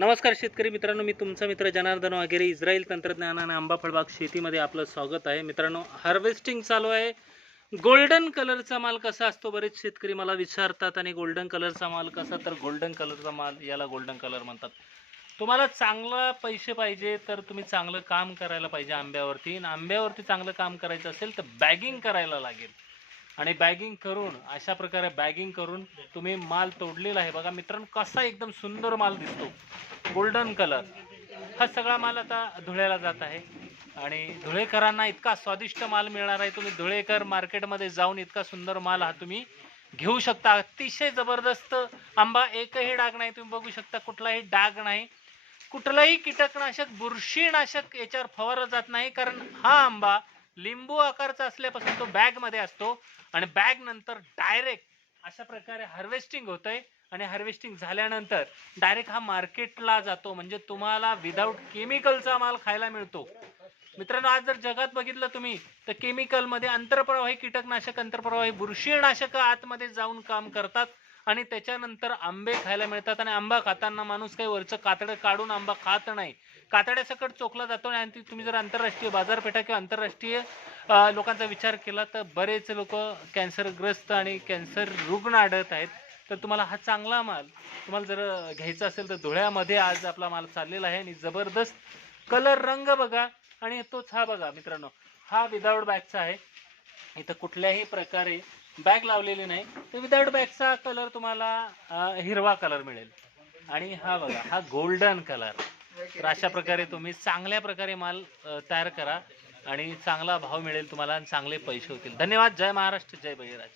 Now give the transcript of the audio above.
नमस्कार शेतकरी मित्रांनो मी तुमचा मित्र जनार्दन वगैरे इस्रायल तंत्रज्ञान आणि आंबा फळबाग शेतीमध्ये आपलं स्वागत आहे. मित्रांनो हार्वेस्टिंग चालू आहे. गोल्डन कलरचा माल कसा असतो बरेच शेतकरी मला विचारतात आणि गोल्डन कलरचा माल कसा? तर गोल्डन कलरचा माल याला गोल्डन कलर म्हणतात. तुम्हाला चांगला पैसे पाहिजे तर तुम्ही चांगलं काम करायला पाहिजे आंब्यावरती. आणि आंब्यावरती चांगलं काम करायचं असेल तर बॅगिंग करायला लागेल. आणि बॅगिंग करून अशा प्रकारे बॅगिंग करून तुम्ही माल तोडलेला आहे. बघा मित्रांनो कसा एकदम सुंदर माल दिसतो. गोल्डन कलर हा सगळा माल आता धुळ्याला जात आहे. आणि धुळेकरांना इतका स्वादिष्ट माल मिळणार आहे. तुम्ही धुळेकर मार्केटमध्ये जाऊन इतका सुंदर माल हा तुम्ही घेऊ शकता. अतिशय जबरदस्त आंबा एकही डाग नाही. तुम्ही बघू शकता कुठलाही डाग नाही. कुठलाही कीटकनाशक बुरशीनाशक याच्यावर फवारलं जात नाही. कारण हा आंबा लिंबू आकारचा असल्यापासून तो बॅगमध्ये असतो आणि बॅग नंतर डायरेक्ट अशा प्रकारे हार्वेस्टिंग होतंय. आणि हार्वेस्टिंग झाल्यानंतर डायरेक्ट हा मार्केटला जातो. म्हणजे तुम्हाला विदाऊट केमिकलचा माल खायला मिळतो. मित्रांनो आज जर जगात बघितलं तुम्ही तर केमिकलमध्ये अंतरप्रवाही कीटकनाशक अंतरप्रवाही बुरशीनाशक आतमध्ये जाऊन काम करतात. आणि त्याच्यानंतर आंबे खायला मिळतात आणि आंबा खाताना माणूस काही वरचं कातडं काढून आंबा खात नाही. कातड्यासकट चोखला जातो आणि तुम्ही जर आंतरराष्ट्रीय बाजारपेठा किंवा आंतरराष्ट्रीय लोकांचा विचार केला तर बरेच लोक कॅन्सरग्रस्त आणि कॅन्सर रुग्ण आढळत आहेत. तर तुम्हाला हा चांगला माल तुम्हाला जर घ्यायचा असेल तर धुळ्यामध्ये आज आपला माल चाललेला आहे आणि जबरदस्त कलर रंग बघा आणि तोच हा बघा मित्रांनो. हा विदाऊट बॅगचा आहे. इथं कुठल्याही प्रकारे बॅग लावलेली नाही तर विदाऊट बॅगचा कलर तुम्हाला हिरवा कलर मिळेल. आणि हा बघा हा गोल्डन कलर तर अशा प्रकारे तुम्ही चांगल्या प्रकारे माल तयार करा आणि चांगला भाव मिळेल तुम्हाला आणि चांगले पैसे होतील. धन्यवाद. जय महाराष्ट्र जय बहिराज